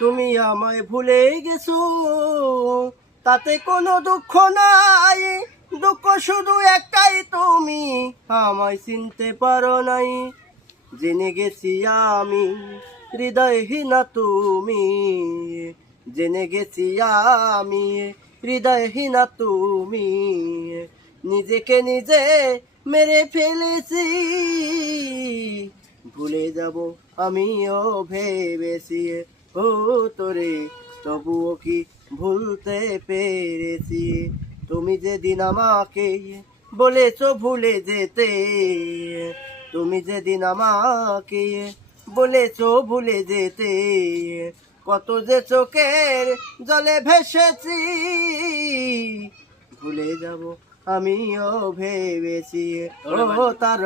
তুমি আমায় ভুলে গেছো, তাতে কোনো দুঃখ নাই। দুঃখ শুধু একটাই, তুমি আমায় চিনতে পারো নাই। জেনে গেছি আমি হৃদয়হীনা তুমি, জেনে গেছি আমি হৃদয়হীনা তুমি। নিজেকে নিজে মেরে ফেলেছি, ভুলে যাব আমিও ভেবেছি। ও তোরে তবুও কি ভুলতে পেরেছি। তুমি যেদিন আমাকে বলেছো ভুলে যেতে, তুমি যেদিন আমাকে বলেছো ভুলে যেতে, কত যে চোখের জলে ভেসেছি। ভুলে যাব আমিও ভেবেছি। ও তার